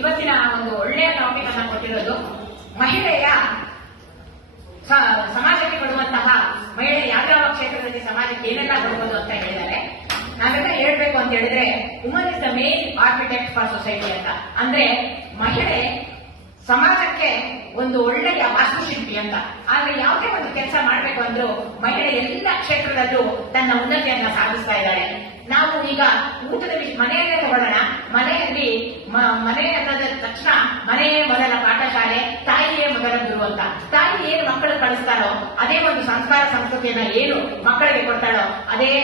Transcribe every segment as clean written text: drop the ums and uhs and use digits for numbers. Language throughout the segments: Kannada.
ಇವತ್ತಿನ ಒಂದು ಒಳ್ಳೆಯ ಟಾಪಿಕ್ ಅನ್ನ ಕೊಟ್ಟಿರೋದು ಮಹಿಳೆಯ ಸಮಾಜಕ್ಕೆ ಕೊಡುವಂತಹ ಮಹಿಳೆ ಯಾವ್ಯಾವ ಕ್ಷೇತ್ರದಲ್ಲಿ ಸಮಾಜಕ್ಕೆ ಏನೆಲ್ಲ ಕೊಡಬಹುದು ಅಂತ ಹೇಳಿದ್ದಾರೆ. ನಾವೆಲ್ಲ ಹೇಳ್ಬೇಕು ಅಂತ ಹೇಳಿದ್ರೆ woman is the main architect for society ಅಂತ. ಅಂದ್ರೆ ಮಹಿಳೆ ಸಮಾಜಕ್ಕೆ ಒಂದು ಒಳ್ಳೆಯ ವಾಸ್ತುಶಿಲ್ಪಿ ಅಂತ. ಆದ್ರೆ ಯಾವುದೇ ಒಂದು ಕೆಲಸ ಮಾಡ್ಬೇಕು ಅಂದ್ರೂ ಮಹಿಳೆ ಎಲ್ಲ ಕ್ಷೇತ್ರದಲ್ಲೂ ತನ್ನ ಉನ್ನತಿಯನ್ನ ಸಾಧಿಸ್ತಾ ಇದ್ದಾಳೆ. ನಾವು ಈಗ ಊಟದ ಮನೆಯಲ್ಲೇ ತಗೊಳ್ಳೋಣ. ಮನೆಯಲ್ಲಿ ಮನೆ ಅನ್ನೋದ ತಕ್ಷಣ ಮನೆಯೇ ಮೊದಲ ಪಾಠಶಾಲೆ, ತಾಯಿಯೇ ಮೊದಲ ಗುರು ಅಂತ. ತಾಯಿ ಏನು ಮಕ್ಕಳು ಕಳಿಸ್ತಾರೋ ಅದೇ ಒಂದು ಸಂಸ್ಕಾರ ಸಂಸ್ಕೃತಿಯನ್ನ ಏನು ಮಕ್ಕಳಿಗೆ ಕೊಡ್ತಾಳೋ ಅದೇ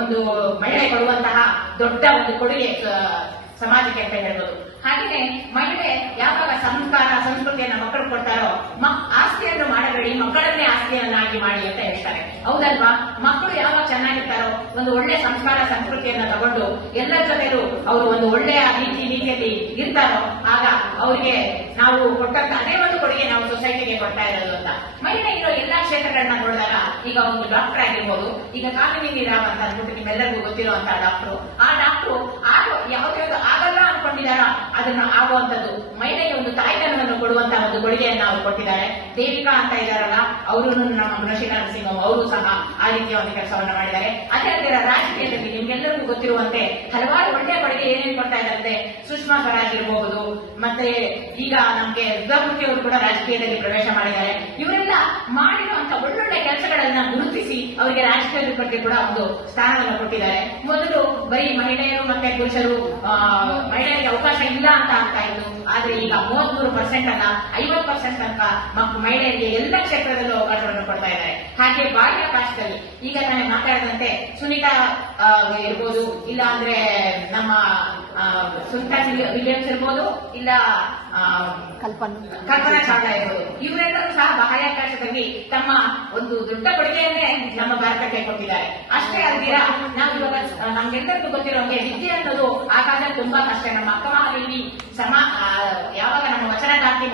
ಒಂದು ಮಹಿಳೆ ಕೊಡುವಂತಹ ದೊಡ್ಡ ಒಂದು ಕೊಡುಗೆ ಸಮಾಜಕ್ಕೆ ಅಂತ ಹೇಳ್ಬೋದು. ಹಾಗೆಯೇ ಮಹಿಳೆ ಯಾವಾಗ ಸಂಸ್ಕಾರ ಸಂಸ್ಕೃತಿಯನ್ನ ಮಕ್ಕಳು ಕೊಡ್ತಾರೋ ಆಸ್ತಿಯನ್ನು ಮಾಡಬೇಡಿ, ಮಕ್ಕಳನ್ನೇ ಆಸ್ತಿಯನ್ನಾಗಿ ಮಾಡಿ ಅಂತ ಹೇಳ್ತಾರೆ. ಹೌದಲ್ವಾ? ಮಕ್ಕಳು ಯಾವಾಗ ಚೆನ್ನಾಗಿರ್ತಾರೋ ಒಂದು ಒಳ್ಳೆ ಸಂಸ್ಕಾರ ಸಂಸ್ಕೃತಿಯನ್ನ ತಗೊಂಡು ಎಲ್ಲರ ಜೊತೆಲೂ ಅವರು ಒಂದು ಒಳ್ಳೆಯ ನೀತಿಯಲ್ಲಿ ಇರ್ತಾರೋ ಆಗ ಅವರಿಗೆ ನಾವು ಕೊಟ್ಟಂತ ಅದೇ ಒಂದು ಕೊಡುಗೆ ನಾವು ಸೊಸೈಟಿಗೆ ಕೊಡ್ತಾ ಇರೋದು ಅಂತ. ಮಹಿಳೆ ಇರೋ ಎಲ್ಲಾ ಕ್ಷೇತ್ರಗಳನ್ನ ನೋಡಿದಾಗ ಈಗ ಒಂದು ಡಾಕ್ಟರ್ ಆಗಿರ್ಬೋದು, ಈಗ ಕಾಮಿನಿ ರಾವ್ ಅಂತ ಅಂದ್ಬಿಟ್ಟು ನಿಮ್ಮೆಲ್ಲರಿಗೂ ಗೊತ್ತಿರುವಂತಹ ಡಾಕ್ಟರು. ಆ ಡಾಕ್ಟರು ಯಾವ್ದು ಆಗಲ್ಲ ಅನ್ಕೊಂಡಿದಾರ ಅದನ್ನು ಆಗುವಂತದ್ದು ಮಹಿಳೆಗೆ ಒಂದು ತಾಯ್ತನವನ್ನು ಕೊಡುವಂತಹ ಒಂದು ಕೊಡುಗೆಯನ್ನ ಅವರು ಕೊಟ್ಟಿದ್ದಾರೆ. ದೇವಿಕಾ ಅಂತ ಇದಾರಲ್ಲ, ಅವರು ನಮ್ಮ ಗುಣಶೀಲ ನರಸಿಂಹ ಅವರು ಸಹ ಆ ರೀತಿಯ ಒಂದು ಕೆಲಸವನ್ನ ಮಾಡಿದ್ದಾರೆ. ಅದೇ ಅಲ್ಲದೆ ರಾಜಕೀಯದಲ್ಲಿ ನಿಮ್ಗೆಲ್ಲರಿಗೂ ಗೊತ್ತಿರುವಂತೆ ಹಲವಾರು ಒಳ್ಳೆಯ ಕೊಡುಗೆ ಏನೇನು ಕೊಡ್ತಾ ಇದ್ದಾರೆ. ಸುಷ್ಮಾ ಸ್ವರಾಜ್ ಇರಬಹುದು, ಮತ್ತೆ ಈಗ ನಮ್ಗೆ ರುದ್ರಮೂರ್ತಿ ಅವರು ಕೂಡ ರಾಜಕೀಯದಲ್ಲಿ ಪ್ರವೇಶ ಮಾಡಿದ್ದಾರೆ. ಇವರೆಲ್ಲ ಮಾಡಿರುವಂತಹ ಒಳ್ಳೊಳ್ಳೆ ಕೆಲಸಗಳನ್ನ ಗುರುತಿಸಿ ಅವರಿಗೆ ರಾಜಕೀಯದ ಬಗ್ಗೆ ಕೂಡ ಒಂದು ಸ್ಥಾನವನ್ನು ಕೊಟ್ಟಿದ್ದಾರೆ. ಮೊದಲು ಬರೀ ಮಹಿಳೆಯರು ಮತ್ತೆ ಪುರುಷರು ಮಹಿಳೆಯರಿಗೆ ಅವಕಾಶ ಇಲ್ಲ ಅಂತ ಆಗ್ತಾ ಇತ್ತು. ಆದ್ರೆ ಈಗ 33% ಅಲ್ಲ 50% ತನಕ ಮಹಿಳೆಯರಿಗೆ ಎಲ್ಲ ಕ್ಷೇತ್ರದಲ್ಲೂ ಅವಕಾಶವನ್ನು ಕೊಡ್ತಾ ಇದ್ದಾರೆ. ಹಾಗೆ ಬಾಹ್ಯಾಕಾಶದಲ್ಲಿ ಈಗ ನಾನು ಮಾತಾಡಿದಂತೆ ಸುನೀತಾ ಇರ್ಬೋದು, ಇಲ್ಲ ಅಂದ್ರೆ ನಮ್ಮ ಸುನೀತಾ ವಿಲಿಯಮ್ಸ್ ಇರ್ಬೋದು, ಇಲ್ಲ ಕಲ್ಪನಾ ಚಾವ್ಲಾ ಇರ್ಬೋದು. ಇವರೆಲ್ಲರೂ ಸಹ ಬಾಹ್ಯಾಕಾಶದಲ್ಲಿ ತಮ್ಮ ಒಂದು ದೊಡ್ಡ ಕೊಡುಗೆಯನ್ನೇ ನಮ್ಮ ಭಾರತಕ್ಕೆ ಕೊಟ್ಟಿದ್ದಾರೆ. ಅಷ್ಟೇ ಅಲ್ದಿರ ನಾವು ಇವಾಗ ನಮ್ಗೆಲ್ಲರಿಗೂ ಗೊತ್ತಿರೋಂಗೆ ವಿದ್ಯೆ ಅನ್ನೋದು ಆ ಕಾಲದಲ್ಲಿ ತುಂಬಾ ಕಷ್ಟ. ನಮ್ಮ ಅಕ್ಕಮಹಾದೇವಿ ಯಾವಾಗ ನಮ್ಮ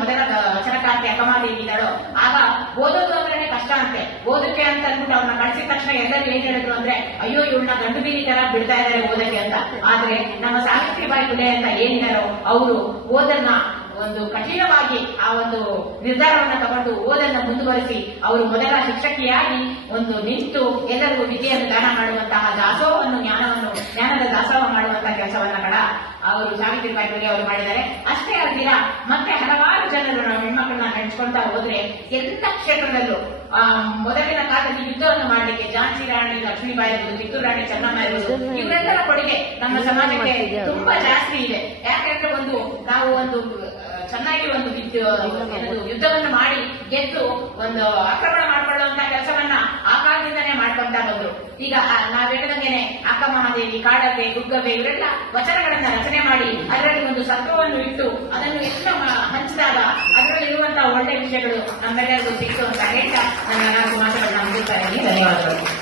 ಮೊದಲ ವಚನಕಾರ್ತಿ ಅಕ್ಕಮಹಾದೇವಿ ಇದ್ದಾಳೋ ಆಗ ಓದೋದು ಅಂದ್ರೆ ಕಷ್ಟ ಅಂತೆ. ಓದಕ್ಕೆ ಅಂತ ಅಂದ್ಬಿಟ್ಟು ಅವ್ರನ್ನ ಕಳಿಸಿದ ತಕ್ಷಣ ಎಲ್ಲರೂ ಏನ್ ಹೇಳಿದ್ರು ಅಂದ್ರೆ ಅಯ್ಯೋ ಇವಳನ್ನ ಗಂಡು ಬೀರಿ ತರ ಬಿಡ್ತಾ ಇದ್ದಾರೆ ಓದಕ್ಕೆ ಅಂತ. ಆದ್ರೆ ನಮ್ಮ ಸಾವಿತ್ರಿಬಾಯಿ ಫುಲೆ ಅಂತ ಏನಿದಾರೋ ಅವರು ಓದನ್ನ ಒಂದು ಕಠಿಣವಾಗಿ ಆ ಒಂದು ನಿರ್ಧಾರವನ್ನ ತಗೊಂಡು ಓದನ್ನ ಮುಂದುವರಿಸಿ ಅವರು ಮೊದಲ ಶಿಕ್ಷಕಿಯಾಗಿ ಒಂದು ನಿಂತು ಎಲ್ಲರಿಗೂ ವಿದ್ಯೆಯನ್ನು ದಾನ ಮಾಡುವಂತಹ ದಾಸೋಹವನ್ನು ಜ್ಞಾನದ ದಾಸೋಹ ಮಾಡುವಂತಹ ಕೆಲಸವನ್ನ ಕೂಡ ಅವರು ಸಾವಿತ್ರಿಬಾಯಿ ಫುಲೆ ಅವರು ಮಾಡಿದ್ದಾರೆ. ಅಷ್ಟೇ ಅಲ್ದಿರ ಮತ್ತೆ ಹಲವಾರು ಜನರು ನಾವು ಹೆಣ್ಮಕ್ಳನ್ನ ನೆನೆಸ್ಕೊಂತಾ ಹೋದ್ರೆ ಎಲ್ಲ ಕ್ಷೇತ್ರದಲ್ಲೂ ಮೊದಲಿನ ಕಾಲದಲ್ಲಿ ಯುದ್ಧವನ್ನು ಮಾಡಲಿಕ್ಕೆ ಝಾನ್ಸಿ ರಾಣಿ ಲಕ್ಷ್ಮೀಬಾಯಿ ಇರ್ಬೋದು, ಕಿತ್ತೂರು ರಾಣಿ ಚೆನ್ನಮ್ಮ ಇರ್ಬೋದು, ಇವರೆಲ್ಲರ ಕೊಡುಗೆ ನಮ್ಮ ಸಮಾಜಕ್ಕೆ ತುಂಬಾ ಜಾಸ್ತಿ ಇದೆ. ಯಾಕಂದ್ರೆ ನಾವು ಒಂದು ಚೆನ್ನಾಗಿ ಒಂದು ಯುದ್ಧವನ್ನು ಮಾಡಿ ಗೆದ್ದು ಒಂದು ಆಕ್ರಮಣ ಮಾಡಿಕೊಳ್ಳುವಂತಹ ಕೆಲಸವನ್ನ ಆ ಕಾಲದಿಂದನೇ ಮಾಡ್ಕೊಂತ ಬಂದ್ರು. ಈಗ ನಾವ್ ಹೇಳಿದಂಗೆನೆ ಅಕ್ಕ ಮಹಾದೇವಿ, ಕಾಡವ್ವೆ, ಗುಗ್ಗವ್ವೆ ಇವರೆಲ್ಲ ವಚನಗಳನ್ನ ರಚನೆ ಮಾಡಿ ಅದರಲ್ಲಿ ಒಂದು ಸತ್ವವನ್ನು ಇಟ್ಟು ಅದನ್ನು ಎಲ್ಲ ಹಂಚಿದಾಗ ಅದರಲ್ಲಿರುವಂತಹ ಒಳ್ಳೆ ವಿಷಯಗಳು ನಮ್ಮೆಲ್ಲರಿಗೂ ಸಿಕ್ತು ಅಂತ ಹೇಳ್ತಾ ನನ್ನ 4 ಮಾತುಗಳನ್ನ ಮುಗಿಸ್ತಾ ಇದ್ದೀನಿ. ಧನ್ಯವಾದಗಳು.